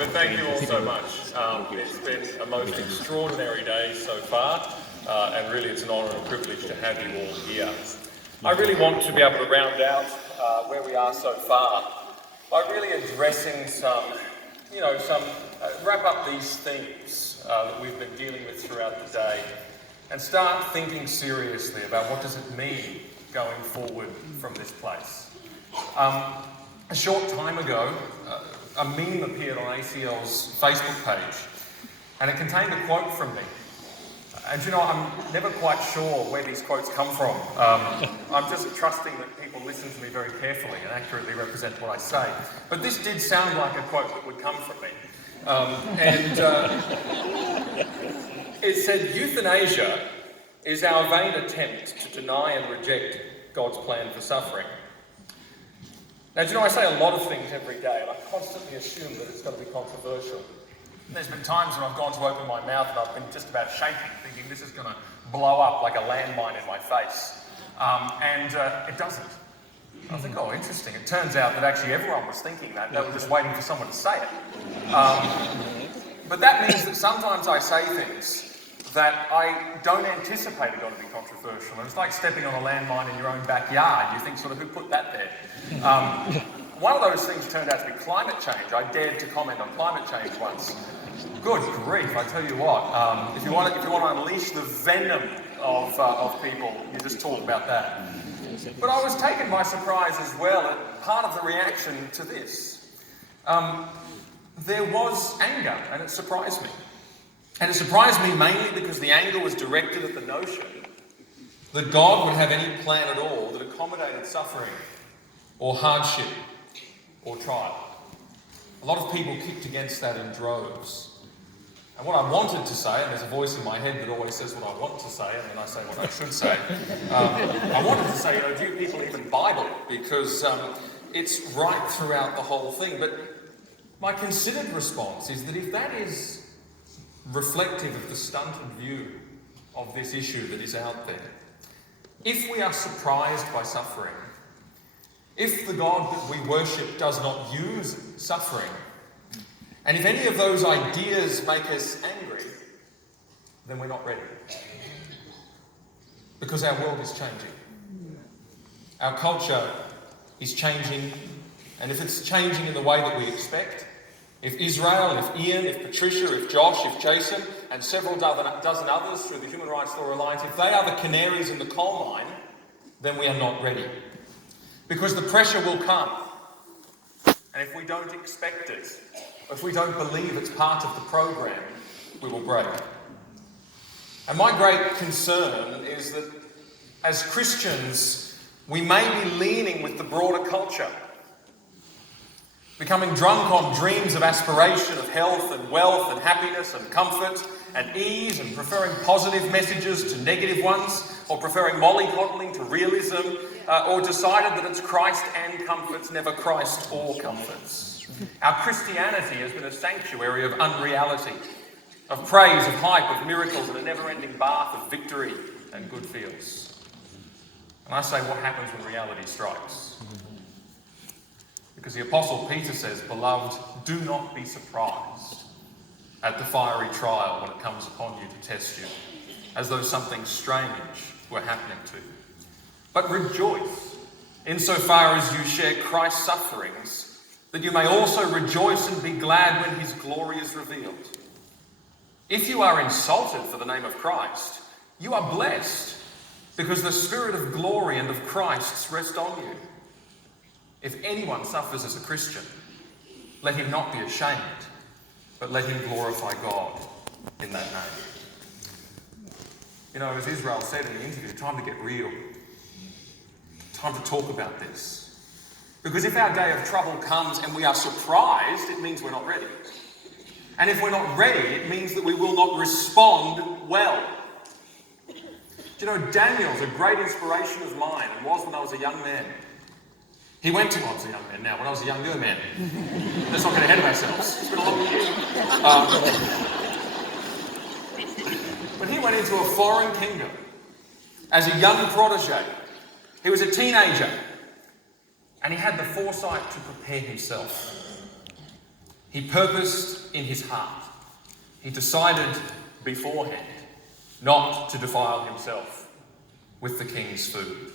but thank you all so much. It's been a most extraordinary day so far, and really it's an honour and a privilege to have you all here. I really want to be able to round out where we are so far by really addressing wrap up these themes that we've been dealing with throughout the day, and start thinking seriously about what does it mean going forward from this place. A short time ago, a meme appeared on ACL's Facebook page, and it contained a quote from me. And you know, I'm never quite sure where these quotes come from. I'm just trusting that people listen to me very carefully and accurately represent what I say. But this did sound like a quote that would come from me. It said, "Euthanasia is our vain attempt to deny and reject God's plan for suffering." Now, do you know, I say a lot of things every day, and I constantly assume that it's going to be controversial. There's been times when I've gone to open my mouth and I've been just about shaking, thinking this is going to blow up like a landmine in my face. It doesn't. I think, oh, interesting. It turns out that actually everyone was thinking that. They were just waiting for someone to say it. But that means that sometimes I say things that I don't anticipate are going to be controversial. And it's like stepping on a landmine in your own backyard. You think, sort of, who put that there? One of those things turned out to be climate change. I dared to comment on climate change once. Good grief, I tell you what. If you want to unleash the venom of people, you just talk about that. But I was taken by surprise as well at part of the reaction to this. There was anger, and it surprised me. And it surprised me mainly because the anger was directed at the notion that God would have any plan at all that accommodated suffering or hardship or trial. A lot of people kicked against that in droves. And what I wanted to say, and there's a voice in my head that always says what I want to say, and then I say what I should say. I wanted to say, do you people even Bible? Because it's right throughout the whole thing. But my considered response is that if that is reflective of the stunted view of this issue that is out there, if we are surprised by suffering, if the God that we worship does not use suffering, and if any of those ideas make us angry, then we're not ready. Because our world is changing. Our culture is changing, and if it's changing in the way that we expect, if Israel, if Ian, if Patricia, if Josh, if Jason, and several dozen others through the Human Rights Law Alliance, if they are the canaries in the coal mine, then we are not ready. Because the pressure will come. And if we don't expect it, if we don't believe it's part of the program, we will break. And my great concern is that as Christians, we may be leaning with the broader culture, becoming drunk on dreams of aspiration, of health and wealth and happiness and comfort and ease, and preferring positive messages to negative ones, or preferring mollycoddling to realism, or decided that it's Christ and comforts, never Christ or comforts. Our Christianity has been a sanctuary of unreality, of praise, of hype, of miracles, and a never-ending bath of victory and good feels. And I say, what happens when reality strikes? Because the Apostle Peter says, "Beloved, do not be surprised at the fiery trial when it comes upon you to test you, as though something strange were happening to you. But rejoice insofar as you share Christ's sufferings, that you may also rejoice and be glad when his glory is revealed. If you are insulted for the name of Christ, you are blessed, because the Spirit of glory and of Christ's rest on you. If anyone suffers as a Christian, let him not be ashamed, but let him glorify God in that name." You know, as Israel said in the interview, time to get real. Time to talk about this. Because if our day of trouble comes and we are surprised, it means we're not ready. And if we're not ready, it means that we will not respond well. Do you know, Daniel's a great inspiration of mine, and was when I was a young man. He went to, I was a young man now, when I was a younger man. Let's not get ahead of ourselves. It's been a long year. But he went into a foreign kingdom as a young protege. He was a teenager. And he had the foresight to prepare himself. He purposed in his heart. He decided beforehand not to defile himself with the king's food.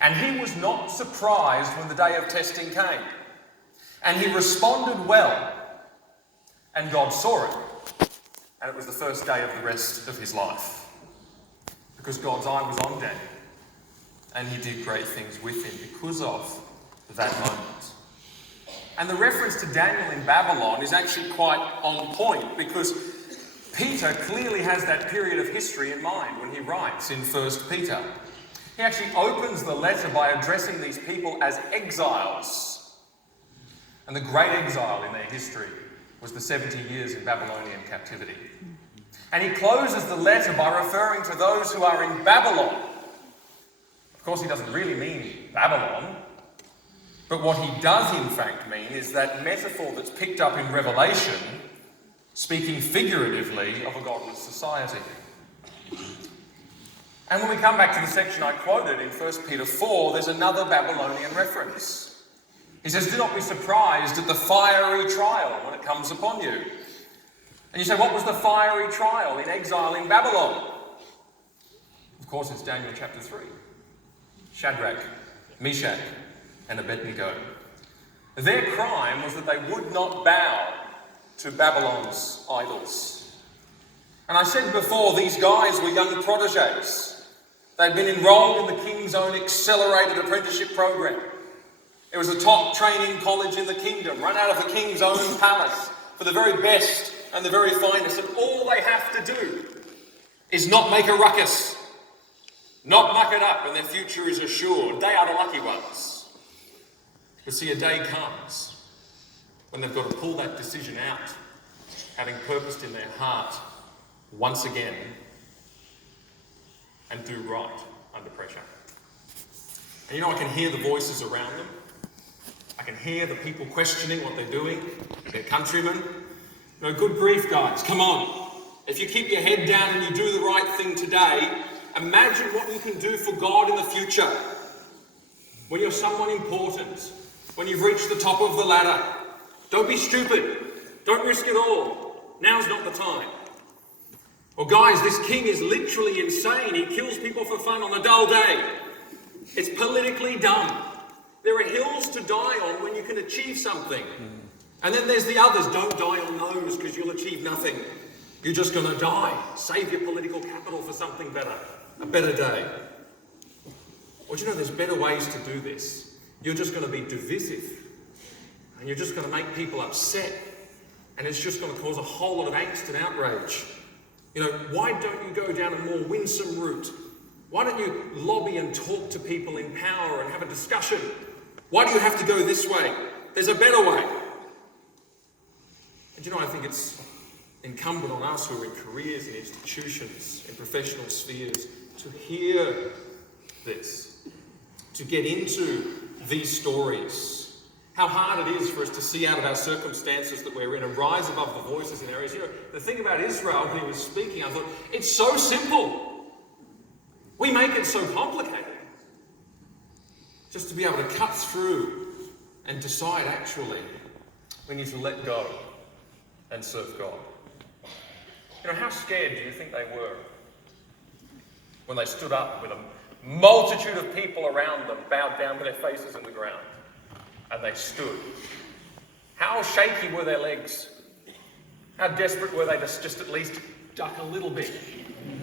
And he was not surprised when the day of testing came. And he responded well. And God saw it. And it was the first day of the rest of his life. Because God's eye was on Daniel. And he did great things with him because of that moment. And the reference to Daniel in Babylon is actually quite on point, because Peter clearly has that period of history in mind when he writes in 1 Peter. He actually opens the letter by addressing these people as exiles. And the great exile in their history was the 70 years in Babylonian captivity. And he closes the letter by referring to those who are in Babylon. Of course, he doesn't really mean Babylon. But what he does in fact mean is that metaphor that's picked up in Revelation, speaking figuratively of a godless society. And when we come back to the section I quoted in 1 Peter 4, there's another Babylonian reference. He says, "Do not be surprised at the fiery trial when it comes upon you." And you say, what was the fiery trial in exile in Babylon? Of course, it's Daniel chapter 3. Shadrach, Meshach, and Abednego. Their crime was that they would not bow to Babylon's idols. And I said before, these guys were young proteges. They'd been enrolled in the king's own accelerated apprenticeship program. It was the top training college in the kingdom, run out of the king's own palace for the very best and the very finest. And all they have to do is not make a ruckus, not muck it up, and their future is assured. They are the lucky ones. But see, a day comes when they've got to pull that decision out, having purposed in their heart once again, and do right under pressure. And I can hear the voices around them. I can hear the people questioning what they're doing, their countrymen. Good grief, guys, come on. If you keep your head down and you do the right thing today, imagine what you can do for God in the future. When you're someone important, when you've reached the top of the ladder. Don't be stupid. Don't risk it all. Now's not the time. Well, guys, this king is literally insane. He kills people for fun on a dull day. It's politically dumb. There are hills to die on when you can achieve something. And then there's the others. Don't die on those because you'll achieve nothing. You're just going to die. Save your political capital for something better. A better day. Well, there's better ways to do this. You're just going to be divisive. And you're just going to make people upset. And it's just going to cause a whole lot of angst and outrage. Why don't you go down a more winsome route? Why don't you lobby and talk to people in power and have a discussion? Why do you have to go this way? There's a better way. And I think it's incumbent on us who are in careers, in institutions, in professional spheres, to hear this, to get into these stories. How hard it is for us to see out of our circumstances that we're in and rise above the voices in areas. The thing about Israel, when he was speaking, I thought, it's so simple. We make it so complicated. Just to be able to cut through and decide, actually, we need to let go and serve God. How scared do you think they were when they stood up with a multitude of people around them, bowed down with their faces in the ground, and they stood? How shaky were their legs? How desperate were they to just at least duck a little bit,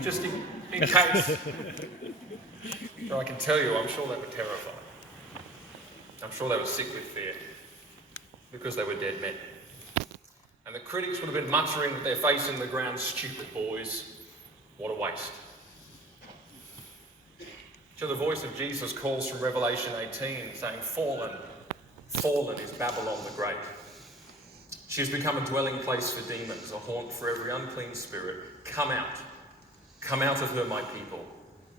just in case? I can tell you, I'm sure they were terrified. I'm sure they were sick with fear, because they were dead men. And the critics would have been muttering with their face in the ground, "Stupid boys, what a waste." So the voice of Jesus calls from Revelation 18, saying, "Fallen, fallen is Babylon the Great. She has become a dwelling place for demons, a haunt for every unclean spirit. Come out of her, my people,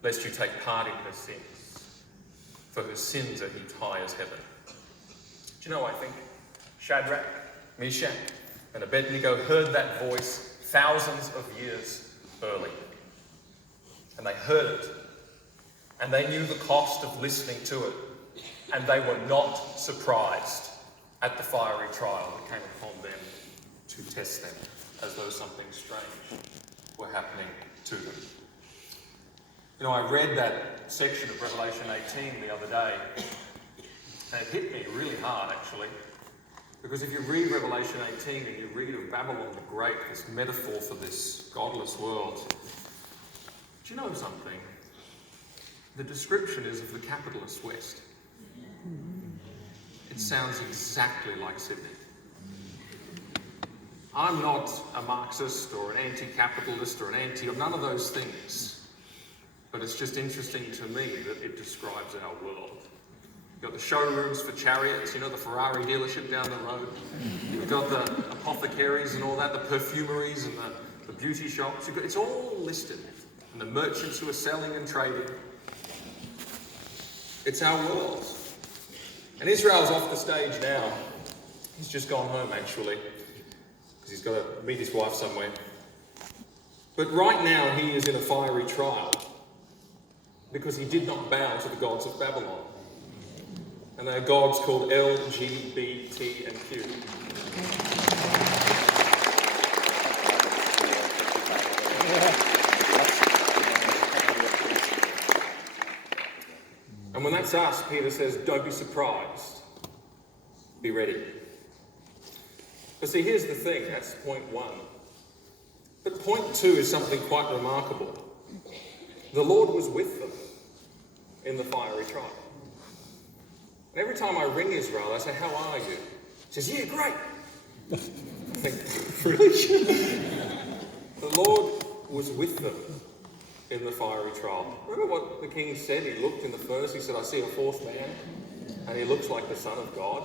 lest you take part in her sins. For her sins are heaped high as heaven." Do I think Shadrach, Meshach, and Abednego heard that voice thousands of years early. And they heard it. And they knew the cost of listening to it. And they were not surprised at the fiery trial that came upon them to test them, as though something strange were happening to them. You know, I read that section of Revelation 18 the other day, and it hit me really hard, actually. Because if you read Revelation 18 and you read of Babylon the Great, this metaphor for this godless world, do you know something? The description is of the capitalist West. It sounds exactly like Sydney. I'm not a Marxist or an anti-capitalist or none of those things. But it's just interesting to me that it describes our world. You've got the showrooms for chariots, you know, the Ferrari dealership down the road. You've got the apothecaries and all that, the perfumeries and the beauty shops. It's all listed. And the merchants who are selling and trading. It's our world. And Israel's off the stage now. He's just gone home, actually, because he's got to meet his wife somewhere. But right now he is in a fiery trial because he did not bow to the gods of Babylon. And they are gods called L, G, B, T, and Q. And when that's us, Peter says, don't be surprised. Be ready. But see, here's the thing. That's point one. But point two is something quite remarkable. The Lord was with them in the fiery trial. And every time I ring Israel, I say, how are you? He says, yeah, great. I think, really? The Lord was with them in the fiery trial. Remember what the king said? He looked in the furnace, he said, I see a fourth man, and he looks like the Son of God.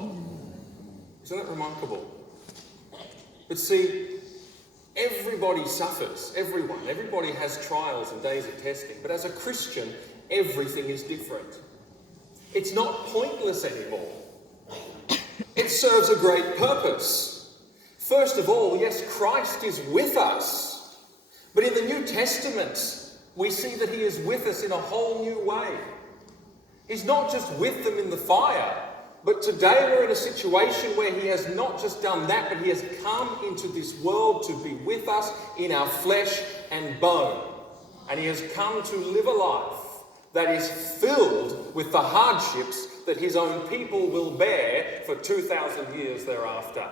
Isn't that remarkable? But see, everybody suffers, everyone. Everybody has trials and days of testing. But as a Christian, everything is different. It's not pointless anymore. It serves a great purpose. First of all, yes, Christ is with us. But in the New Testament, we see that he is with us in a whole new way. He's not just with them in the fire, but today we're in a situation where he has not just done that, but he has come into this world to be with us in our flesh and bone. And he has come to live a life that is filled with the hardships that his own people will bear for 2,000 years thereafter.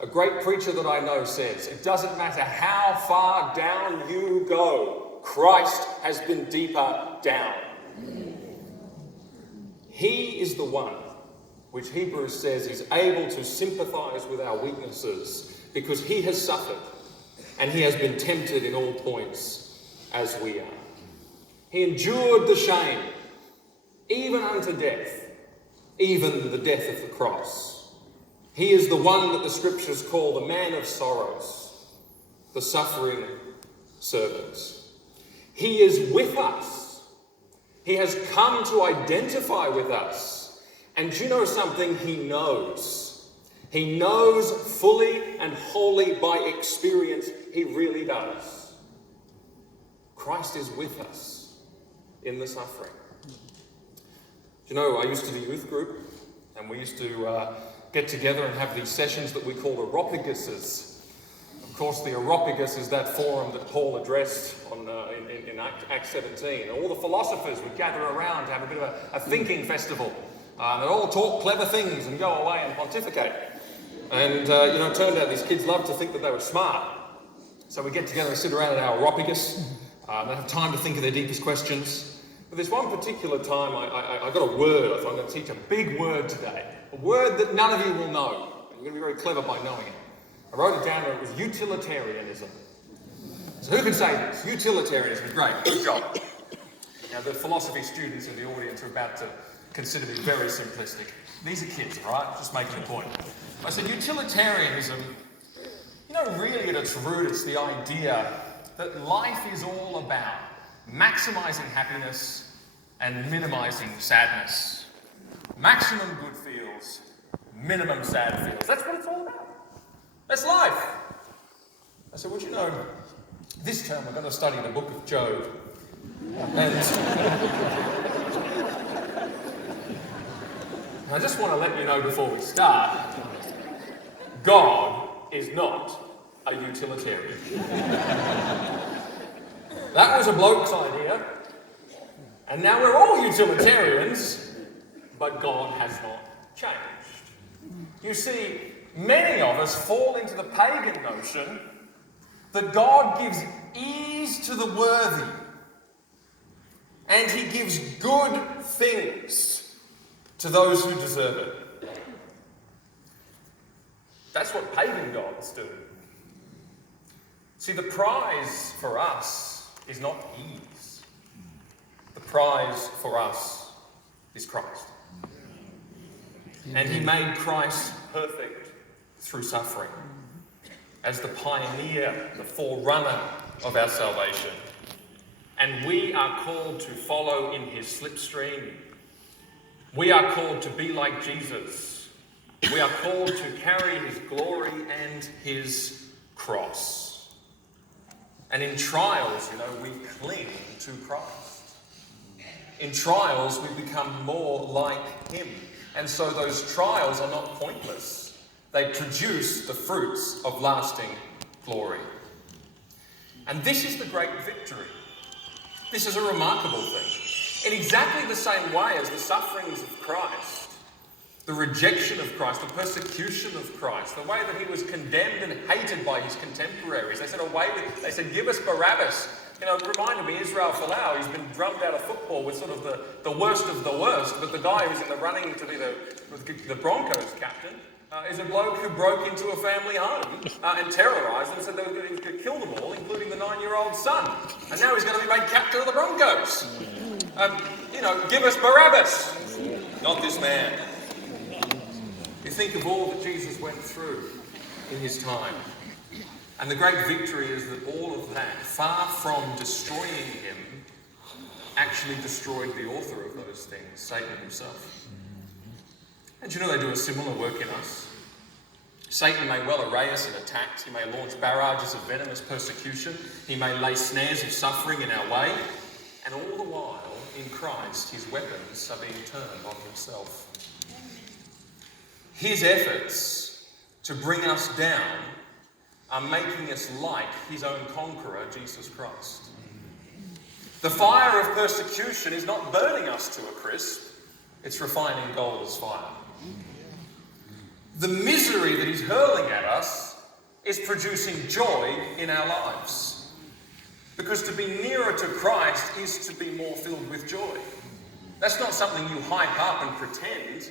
A great preacher that I know says, it doesn't matter how far down you go, Christ has been deeper down. He is the one which Hebrews says is able to sympathize with our weaknesses because he has suffered and he has been tempted in all points as we are. He endured the shame, even unto death, even the death of the cross. He is the one that the scriptures call the man of sorrows, the suffering servant. He is with us. He has come to identify with us. And do you know something? He knows. He knows fully and wholly by experience. He really does. Christ is with us in the suffering. Do you know, I used to do youth group, and we used to get together and have these sessions that we called aeropaguses. Of course, the Aeropagus is that forum that Paul addressed in Acts 17. And all the philosophers would gather around to have a bit of a thinking festival. They'd all talk clever things and go away and pontificate. And, it turned out these kids loved to think that they were smart. So we get together and sit around at our Aeropagus. They have time to think of their deepest questions. But this one particular time, I got a word. I thought I'm going to teach a big word today. A word that none of you will know. You're going to be very clever by knowing it. I wrote it down and it was utilitarianism. So who can say this? Utilitarianism. Great. Good job. Now, the philosophy students in the audience are about to consider me very simplistic. These are kids, all right? Just making a point. I said utilitarianism, really at its root, it's the idea that life is all about maximising happiness and minimising sadness. Maximum good feels, minimum sad feels. That's what it's all about. That's life. I said, this term we're going to study the book of Job. And I just want to let you know before we start, God is not a utilitarian. That was a bloke's idea, and now we're all utilitarians, but God has not changed. You see, many of us fall into the pagan notion that God gives ease to the worthy, and he gives good things to those who deserve it. That's what pagan gods do. See, the prize for us is not ease. The prize for us is Christ. And he made Christ perfect through suffering, as the pioneer, the forerunner of our salvation. And we are called to follow in his slipstream. We are called to be like Jesus. We are called to carry his glory and his cross. And in trials, we cling to Christ. In trials, we become more like him. And so those trials are not pointless. They produce the fruits of lasting glory. And this is the great victory. This is a remarkable thing. In exactly the same way as the sufferings of Christ, the rejection of Christ, the persecution of Christ, the way that he was condemned and hated by his contemporaries. They said, give us Barabbas. It reminded me, Israel Folau, he's been drummed out of football with sort of the worst of the worst, but the guy who's in the running to be the Broncos captain is a bloke who broke into a family home and terrorised them, said they were going to kill them all, including the 9-year-old son. And now he's going to be made captain of the Broncos. Give us Barabbas, not this man. You think of all that Jesus went through in his time. And the great victory is that all of that, far from destroying him, actually destroyed the author of those things, Satan himself. And they do a similar work in us. Satan may well array us in attacks. He may launch barrages of venomous persecution. He may lay snares of suffering in our way. And all the while, in Christ, his weapons are being turned on himself. His efforts to bring us down are making us like his own conqueror, Jesus Christ. The fire of persecution is not burning us to a crisp, it's refining gold as fire. The misery that he's hurling at us is producing joy in our lives. Because to be nearer to Christ is to be more filled with joy. That's not something you hype up and pretend,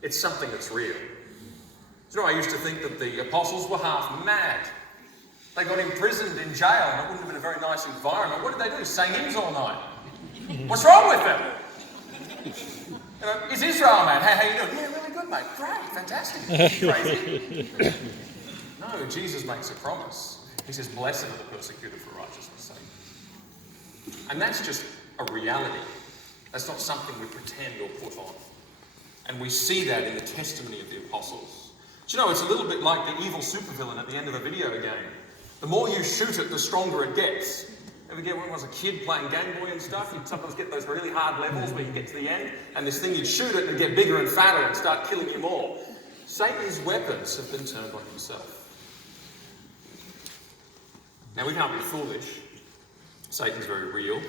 it's something that's real. I used to think that the apostles were half mad. They got imprisoned in jail, and it wouldn't have been a very nice environment. What did they do? Sang hymns all night. What's wrong with them? Is Israel, man? How you doing? Yeah, really good, mate. Great, fantastic. Crazy. No, Jesus makes a promise. He says, blessed are the persecuted for righteousness' sake. And that's just a reality. That's not something we pretend or put on. And we see that in the testimony of the apostles. It's a little bit like the evil supervillain at the end of a video game. The more you shoot it, the stronger it gets. Ever get when I was a kid playing Game Boy and stuff? You'd sometimes get those really hard levels where you get to the end, and this thing, you'd shoot it and get bigger and fatter and start killing you more. Satan's weapons have been turned on himself. Now, we can't be foolish. Satan's very real.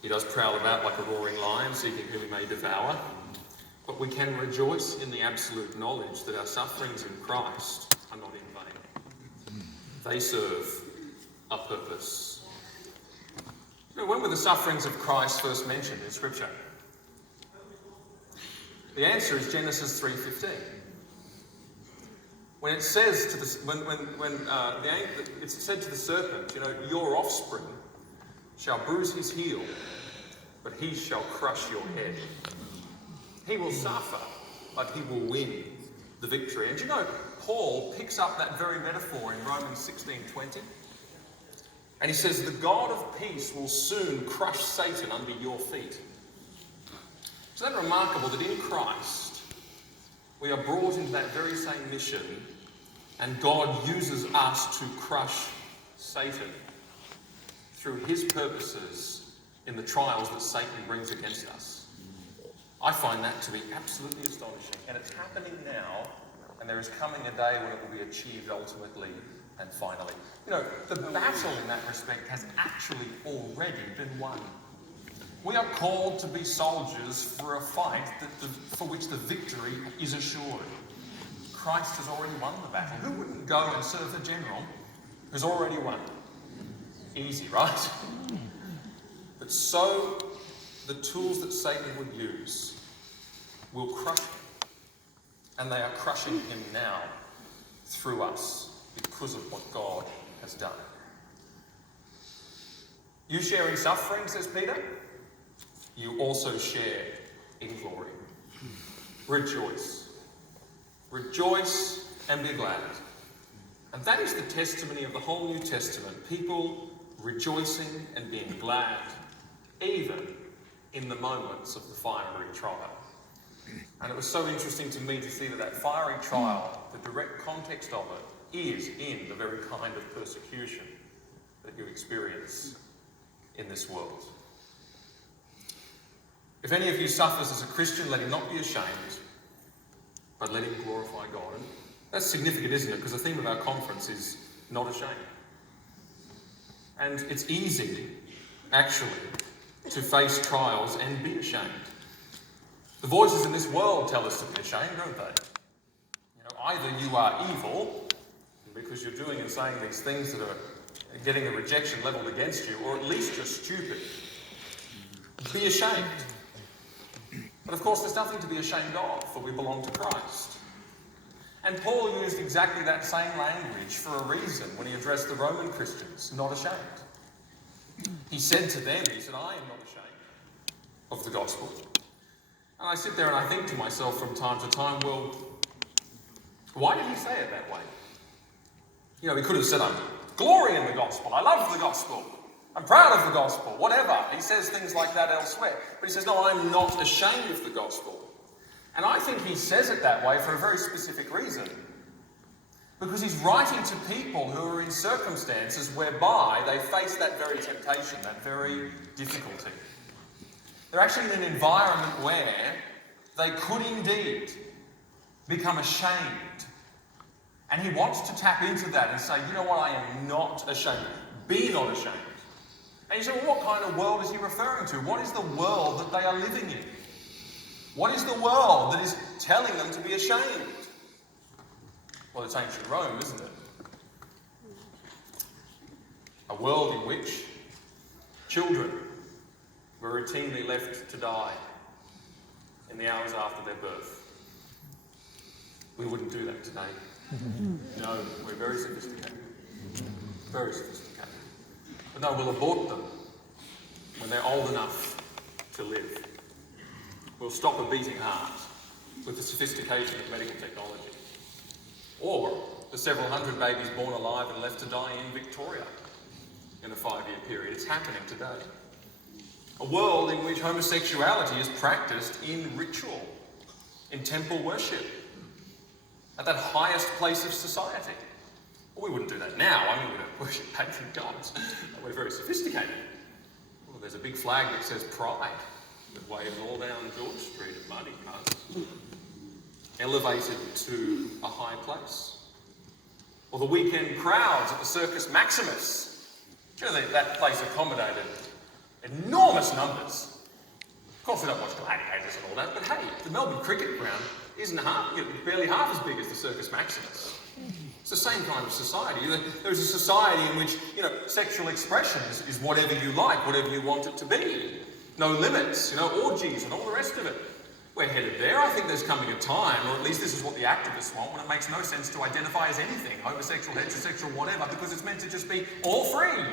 He does prowl about like a roaring lion, seeking whom he may devour. But we can rejoice in the absolute knowledge that our sufferings in Christ are not in vain. They serve a purpose. When were the sufferings of Christ first mentioned in Scripture? The answer is Genesis 3:15. When it says to it's said to the serpent, your offspring shall bruise his heel, but he shall crush your head. He will suffer, but he will win the victory. And Paul picks up that very metaphor in Romans 16:20. And he says, the God of peace will soon crush Satan under your feet. Isn't that remarkable that in Christ we are brought into that very same mission, and God uses us to crush Satan through his purposes in the trials that Satan brings against us. I find that to be absolutely astonishing. And it's happening now, and there is coming a day when it will be achieved ultimately And finally, the battle in that respect has actually already been won. We are called to be soldiers for a fight for which the victory is assured. Christ has already won the battle. Who wouldn't go and serve the general who's already won? Easy, right? But so the tools that Satan would use will crush him. And they are crushing him now through us because of what God has done. You share in suffering, says Peter. You also share in glory. Rejoice. Rejoice and be glad. And that is the testimony of the whole New Testament. People rejoicing and being glad, even in the moments of the fiery trial. And it was so interesting to me to see that fiery trial, the direct context of it, is in the very kind of persecution that you experience in this world. If any of you suffers as a Christian, let him not be ashamed, but let him glorify God. And that's significant, isn't it? Because the theme of our conference is not ashamed. And it's easy, actually, to face trials and be ashamed. The voices in this world tell us to be ashamed, don't they? Either you are evil because you're doing and saying these things that are getting a rejection levelled against you, or at least you're stupid. Be ashamed. But of course, there's nothing to be ashamed of, for we belong to Christ. And Paul used exactly that same language for a reason when he addressed the Roman Christians, not ashamed. He said to them, he said, I am not ashamed of the gospel. And I sit there and I think to myself from time to time, well, why did he say it that way? He could have said, I'm glory in the gospel, I love the gospel, I'm proud of the gospel, whatever. He says things like that elsewhere. But he says, no, I'm not ashamed of the gospel. And I think he says it that way for a very specific reason. Because he's writing to people who are in circumstances whereby they face that very temptation, that very difficulty. They're actually in an environment where they could indeed become ashamed. And he wants to tap into that and say, you know what, I am not ashamed. Be not ashamed. And you say, well, what kind of world is he referring to? What is the world that they are living in? What is the world that is telling them to be ashamed? Well, it's ancient Rome, isn't it? A world in which children were routinely left to die in the hours after their birth. We wouldn't do that today. No, we're very sophisticated. Very sophisticated. But no, we'll abort them when they're old enough to live. We'll stop a beating heart with the sophistication of medical technology. Or the several hundred babies born alive and left to die in Victoria in a 5-year period. It's happening today. A world in which homosexuality is practiced in ritual, in temple worship, at that highest place of society. Well, we wouldn't do that now. I mean, we don't worship pagan gods. We're very sophisticated. Well, there's a big flag that says Pride that waves all down George Street at Muddy Cars, elevated to a high place. Or the weekend crowds at the Circus Maximus. That place accommodated enormous numbers. Of course, we don't watch gladiators and all that, but hey, the Melbourne Cricket Ground isn't barely half as big as the Circus Maximus. It's the same kind of society. There's a society in which, sexual expression is whatever you like, whatever you want it to be. No limits, orgies and all the rest of it. We're headed there. I think there's coming a time, or at least this is what the activists want, when it makes no sense to identify as anything, homosexual, heterosexual, whatever, because it's meant to just be all free.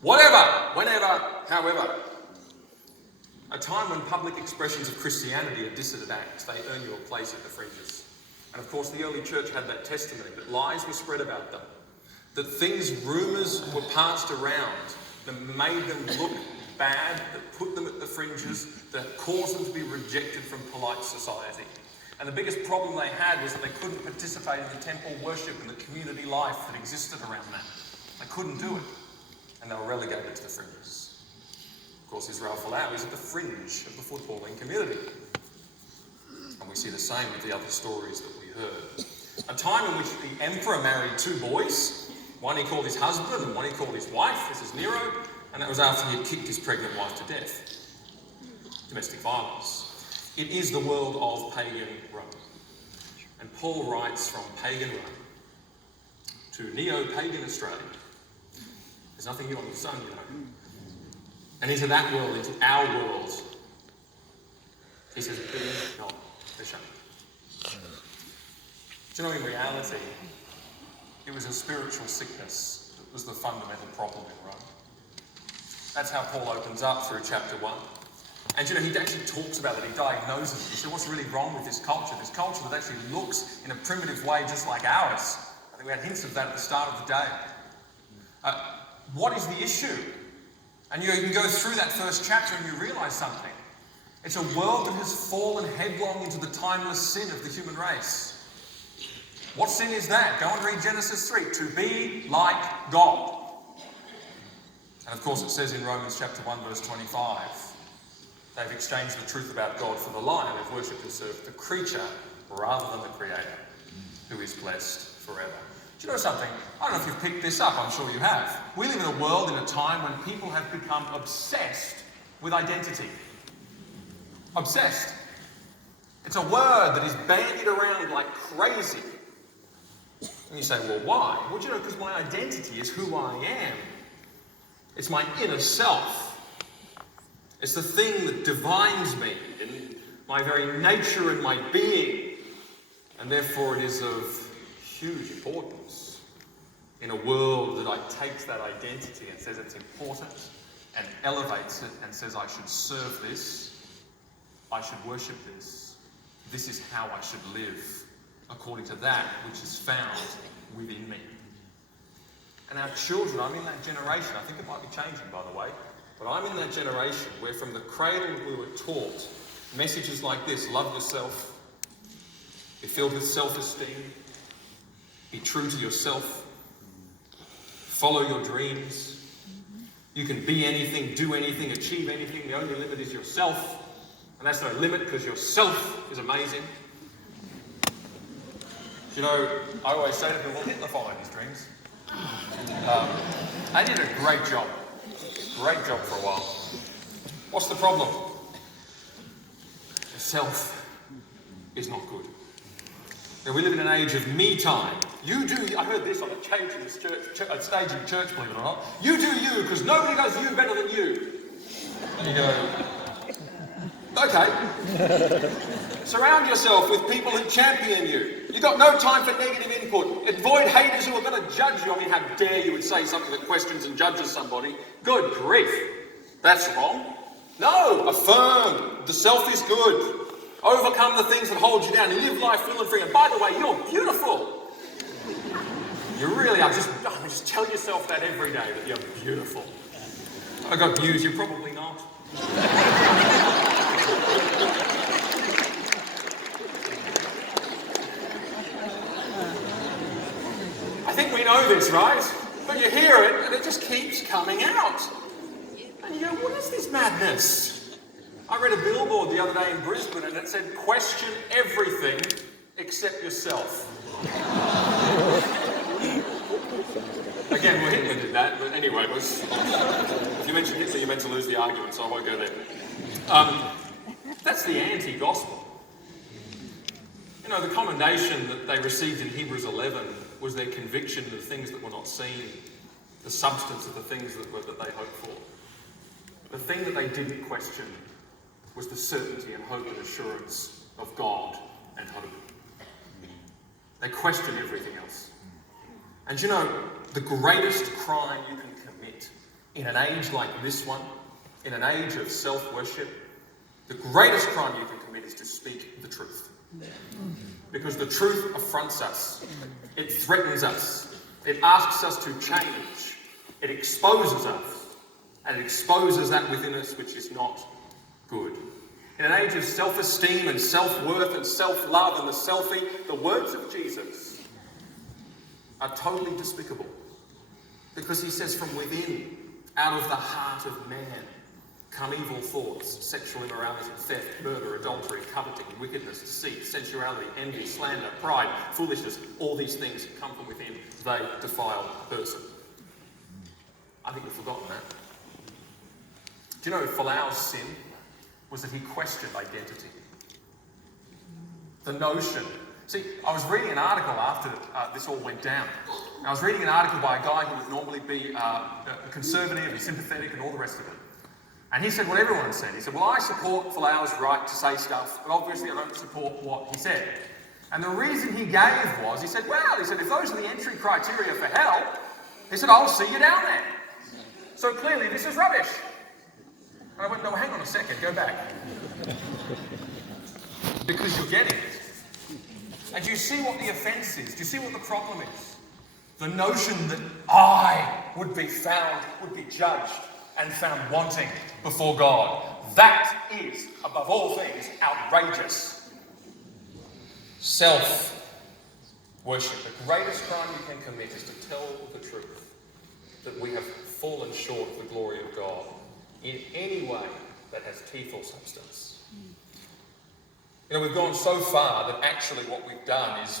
Whatever, whenever, however. A time when public expressions of Christianity are dissident acts, they earn you a place at the fringes. And of course the early church had that testimony, that lies were spread about them, that rumours were passed around that made them look bad, that put them at the fringes, that caused them to be rejected from polite society. And the biggest problem they had was that they couldn't participate in the temple worship and the community life that existed around that. They couldn't do it, and they were relegated to the fringes. Of course, Israel Folau is at the fringe of the footballing community. And we see the same with the other stories that we heard. A time in which the emperor married 2 boys, One he called his husband and one he called his wife. This is Nero. And that was after he had kicked his pregnant wife to death. Domestic violence. It is the world of pagan Rome. And Paul writes from pagan Rome to neo-pagan Australia. There's nothing new under the sun, you know. And into that world, into our world, he says, be not ashamed. Do you know, in reality, it was a spiritual sickness that was the fundamental problem in Rome. That's how Paul opens up through chapter 1. And you know, he actually talks about it, he diagnoses it. He said, what's really wrong with this culture that actually looks in a primitive way just like ours. I think we had hints of that at the start of the day. What is the issue? And you can go through that first chapter and you realise something. It's a world that has fallen headlong into the timeless sin of the human race. What sin is that? Go and read Genesis 3. To be like God. And of course it says in Romans chapter 1 verse 25, they've exchanged the truth about God for the lie, and they've worshipped and served the creature rather than the Creator, who is blessed forever. Do you know something? I don't know if you've picked this up, I'm sure you have. We live in a world, in a time when people have become obsessed with identity. Obsessed. It's a word that is bandied around like crazy. And you say, well, why? Well, do you know, because my identity is who I am. It's my inner self. It's the thing that defines me in my very nature and my being. And therefore it is of huge importance in a world that takes that identity and says it's important and elevates it and says I should serve this, I should worship this, this is how I should live according to that which is found within me. And our children, I'm in that generation, I think it might be changing by the way, but I'm in that generation where from the cradle we were taught messages like this: love yourself, be filled with self-esteem, be true to yourself, follow your dreams, you can be anything, do anything, achieve anything, the only limit is yourself, and that's no limit because yourself is amazing. You know, I always say to people, well, Hitler followed his dreams. I did a great job for a while. What's the problem? The self is not good. Now, we live in an age of me time. You do, I heard this on a stage in church, believe it or not. You do you, because nobody does you better than you. And you go, okay. Surround yourself with people who champion you. You've got no time for negative input. Avoid haters who are going to judge you. I mean, how dare you would say something that questions and judges somebody. Good grief. That's wrong. No, affirm. The self is good. Overcome the things that hold you down. And live life full and free. And by the way, you're beautiful. You really are. Just tell yourself that every day, that you're beautiful. I got news, you're probably not. I think we know this, right? But you hear it and it just keeps coming out. And you go, what is this madness? I read a billboard the other day in Brisbane and it said, question everything except yourself. Again, well, Hitler did that, but anyway, if you mention Hitler, you're meant to lose the argument, so I won't go there. That's the anti-gospel. You know, the commendation that they received in Hebrews 11 was their conviction of the things that were not seen, the substance of the things that they hoped for. The thing that they didn't question was the certainty and hope and assurance of God and hope. They questioned everything else. And you know, the greatest crime you can commit in an age like this one, in an age of self-worship, the greatest crime you can commit is to speak the truth. Because the truth affronts us. It threatens us. It asks us to change. It exposes us. And it exposes that within us which is not good. In an age of self-esteem and self-worth and self-love and the selfie, the words of Jesus are totally despicable. Because he says from within, out of the heart of man, come evil thoughts, sexual immorality, theft, murder, adultery, coveting, wickedness, deceit, sensuality, envy, slander, pride, foolishness. All these things come from within. They defile a person. I think we've forgotten that. Do you know Falau's sin was that he questioned identity? The notion. See, I was reading an article after this all went down. And I was reading an article by a guy who would normally be conservative and sympathetic and all the rest of it. And he said what everyone said. He said, well, I support Falau's right to say stuff, but obviously I don't support what he said. And the reason he gave was, he said, well, he said, if those are the entry criteria for hell, he said, I'll see you down there. So clearly this is rubbish. And I went, no, hang on a second, go back. Because you're getting it. And do you see what the offence is? Do you see what the problem is? The notion that I would be judged and found wanting before God. That is, above all things, outrageous. Self-worship. The greatest crime you can commit is to tell the truth that we have fallen short of the glory of God in any way that has teeth or substance. You know, we've gone so far that actually what we've done is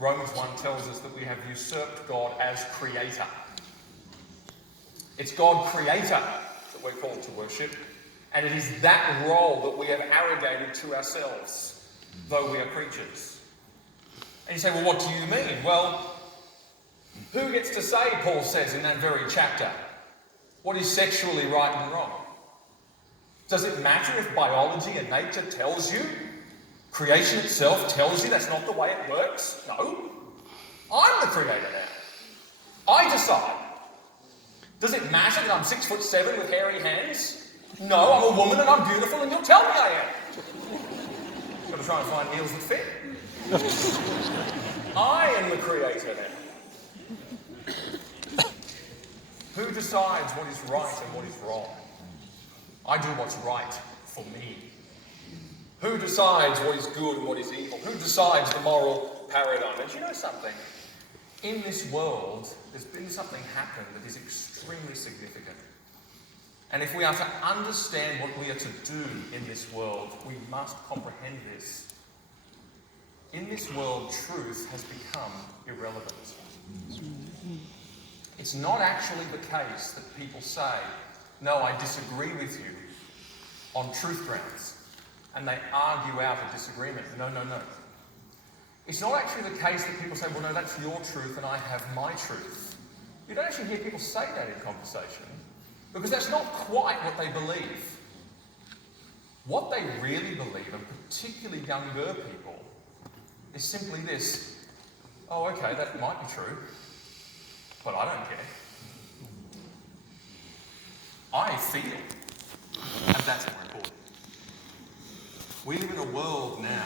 Romans 1 tells us that we have usurped God as creator. It's God creator that we're called to worship, and it is that role that we have arrogated to ourselves, though we are creatures. And you say, well, what do you mean? Well, who gets to say, Paul says in that very chapter, what is sexually right and wrong? Does it matter if biology and nature tells you? Creation itself tells you that's not the way it works? No. I'm the creator now. I decide. Does it matter that I'm 6'7" with hairy hands? No, I'm a woman and I'm beautiful and you'll tell me I am. Got to try and find heels that fit. I am the creator now. Who decides what is right and what is wrong? I do what's right for me. Who decides what is good and what is evil? Who decides the moral paradigm? And do you know something? In this world, there's been something happen that is extremely significant. And if we are to understand what we are to do in this world, we must comprehend this. In this world, truth has become irrelevant. It's not actually the case that people say, no, I disagree with you on truth grounds, and they argue out a disagreement. No, no, no. It's not actually the case that people say, well, no, that's your truth and I have my truth. You don't actually hear people say that in conversation, because that's not quite what they believe. What they really believe, and particularly younger people, is simply this: oh, okay, that might be true, but I don't care. I feel, and that's more important. We live in a world now